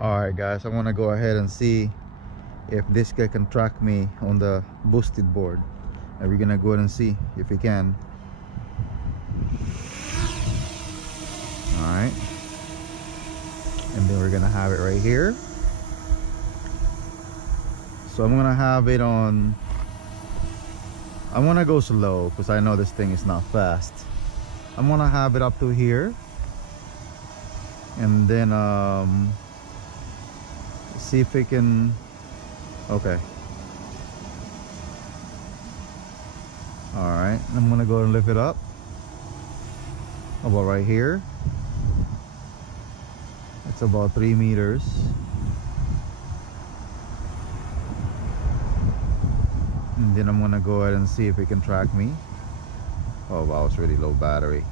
All right, guys, I want to go ahead and see if this guy can track me on the boosted board, and we're gonna go ahead and see if he can. All right, and then we're gonna have it right here. So I'm gonna have it on, I'm gonna go slow because I know this thing is not fast. I'm gonna have it up to here, and then see if it can. Okay, all right, I'm gonna go and lift it up about right here. It's about 3 meters. And then I'm gonna go ahead and see if it can track me. Oh wow, it's really low battery.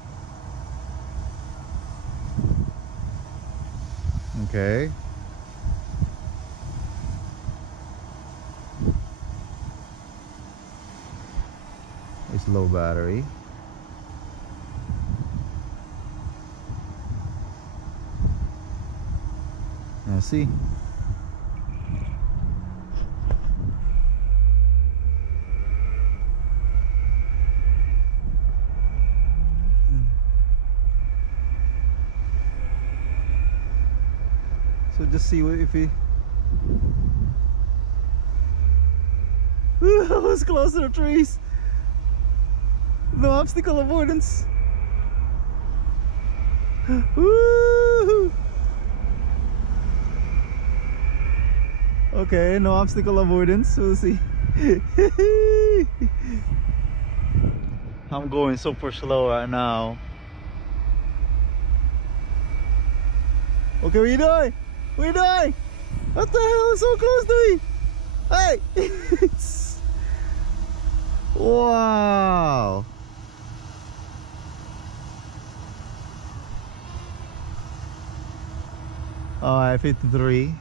Okay. It's low battery. Let's see. So just see if he. I was close to the trees. No obstacle avoidance. Woo! Okay, no obstacle avoidance. We'll see. I'm going super slow right now. Okay, what are you doing? What are you doing? What the hell is so close to me? Hey! Wow! Alright, 53.